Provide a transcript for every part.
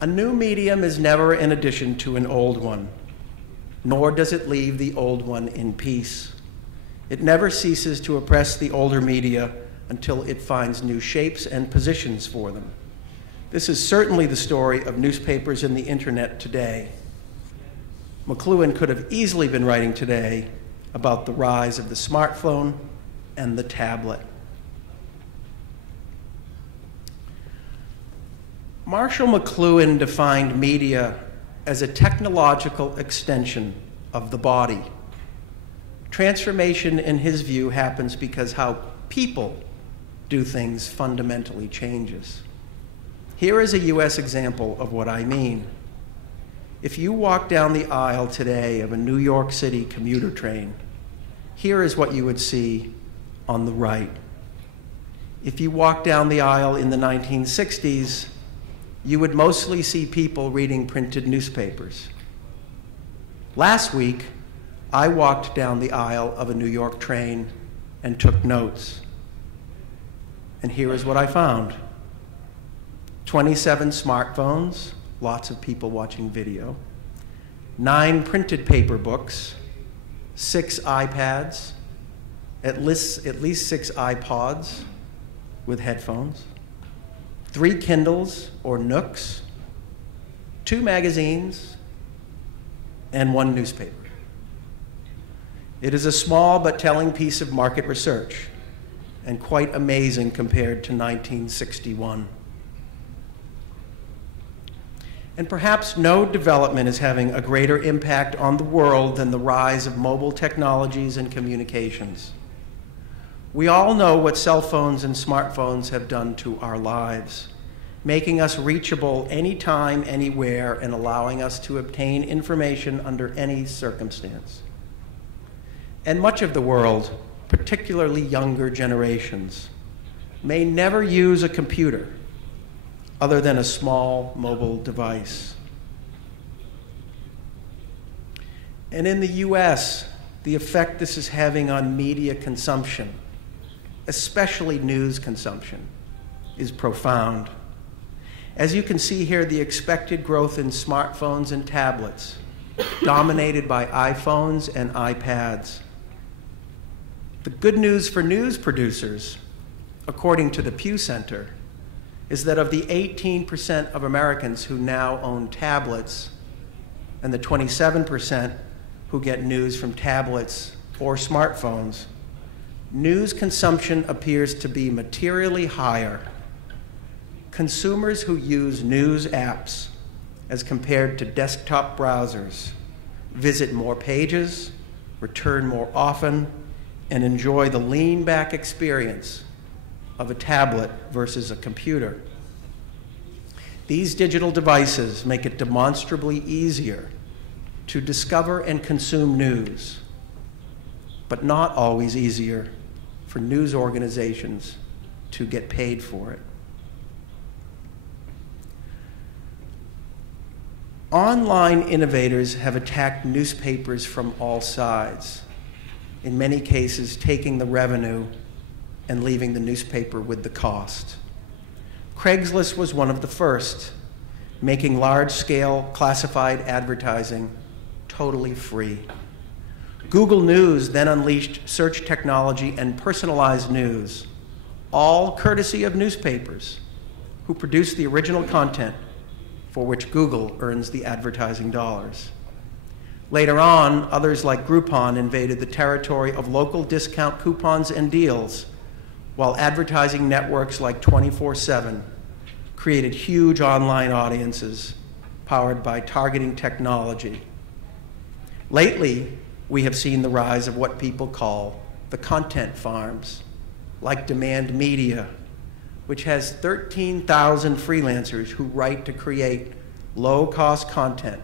A new medium is never an addition to an old one, nor does it leave the old one in peace. It never ceases to oppress the older media until it finds new shapes and positions for them. This is certainly the story of newspapers and the internet today. McLuhan could have easily been writing today about the rise of the smartphone and the tablet. Marshall McLuhan defined media as a technological extension of the body. Transformation, in his view, happens because how people do things fundamentally changes. Here is a US example of what I mean. If you walk down the aisle today of a New York City commuter train, here is what you would see on the right. If you walk down the aisle in the 1960s, you would mostly see people reading printed newspapers. Last week, I walked down the aisle of a New York train and took notes. And here is what I found. 27 smartphones, lots of people watching video, 9 printed paper books, 6 iPads, at least 6 iPods with headphones, 3 Kindles or Nooks, 2 magazines, and 1 newspaper. It is a small but telling piece of market research, and quite amazing compared to 1961. And perhaps no development is having a greater impact on the world than the rise of mobile technologies and communications. We all know what cell phones and smartphones have done to our lives, making us reachable anytime, anywhere, and allowing us to obtain information under any circumstance. And much of the world, particularly younger generations, may never use a computer other than a small mobile device. And in the US, the effect this is having on media consumption, especially news consumption, is profound. As you can see here, the expected growth in smartphones and tablets, dominated by iPhones and iPads. The good news for news producers, according to the Pew Center, is that of the 18% of Americans who now own tablets and the 27% who get news from tablets or smartphones, news consumption appears to be materially higher. Consumers who use news apps as compared to desktop browsers visit more pages, return more often, and enjoy the lean-back experience of a tablet versus a computer. These digital devices make it demonstrably easier to discover and consume news, but not always easier for news organizations to get paid for it. Online innovators have attacked newspapers from all sides, in many cases taking the revenue and leaving the newspaper with the cost. Craigslist was one of the first, making large-scale classified advertising totally free. Google News then unleashed search technology and personalized news, all courtesy of newspapers who produce the original content for which Google earns the advertising dollars. Later on, others like Groupon invaded the territory of local discount coupons and deals, while advertising networks like 24/7 created huge online audiences powered by targeting technology. Lately, we have seen the rise of what people call the content farms, like Demand Media, which has 13,000 freelancers who write to create low-cost content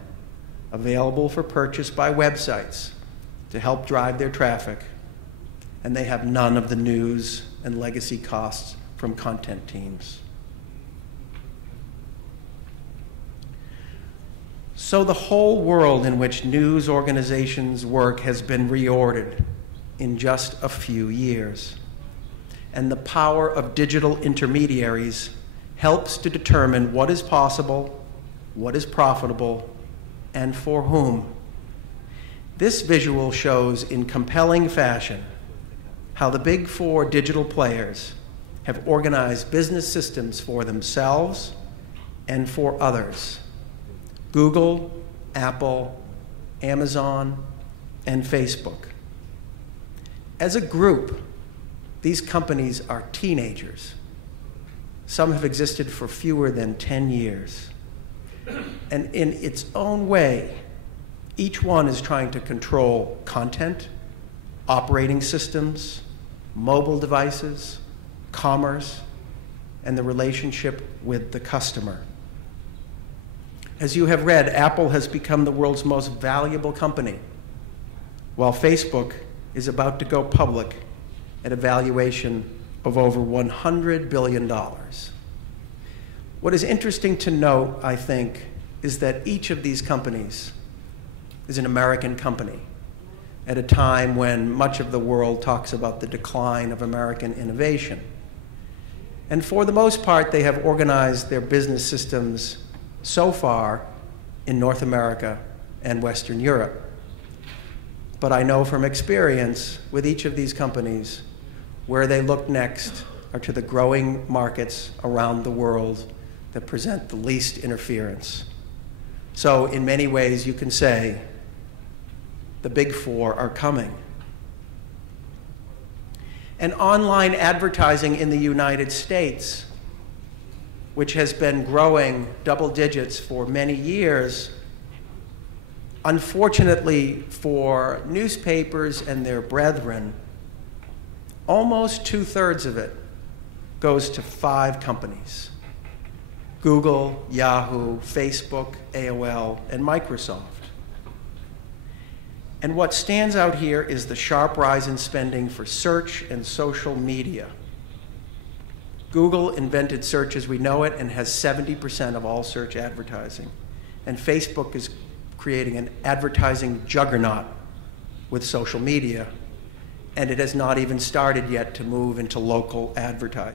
available for purchase by websites to help drive their traffic, and they have none of the news and legacy costs from content teams. So the whole world in which news organizations work has been reordered in just a few years, and the power of digital intermediaries helps to determine what is possible, what is profitable, and for whom. This visual shows in compelling fashion how the big four digital players have organized business systems for themselves and for others: Google, Apple, Amazon, and Facebook. As a group, these companies are teenagers. Some have existed for fewer than 10 years. And in its own way, each one is trying to control content, operating systems, mobile devices, commerce, and the relationship with the customer. As you have read, Apple has become the world's most valuable company, while Facebook is about to go public at a valuation of over $100 billion. What is interesting to note, I think, is that each of these companies is an American company at a time when much of the world talks about the decline of American innovation. And for the most part, they have organized their business systems so far in North America and Western Europe. But I know from experience with each of these companies, where they look next are to the growing markets around the world that present the least interference. So in many ways, you can say the big four are coming. And online advertising in the United States, which has been growing double digits for many years, unfortunately for newspapers and their brethren, almost 2/3 of it goes to 5 companies: Google, Yahoo, Facebook, AOL, and Microsoft. And what stands out here is the sharp rise in spending for search and social media. Google invented search as we know it and has 70% of all search advertising. And Facebook is creating an advertising juggernaut with social media, and it has not even started yet to move into local advertising.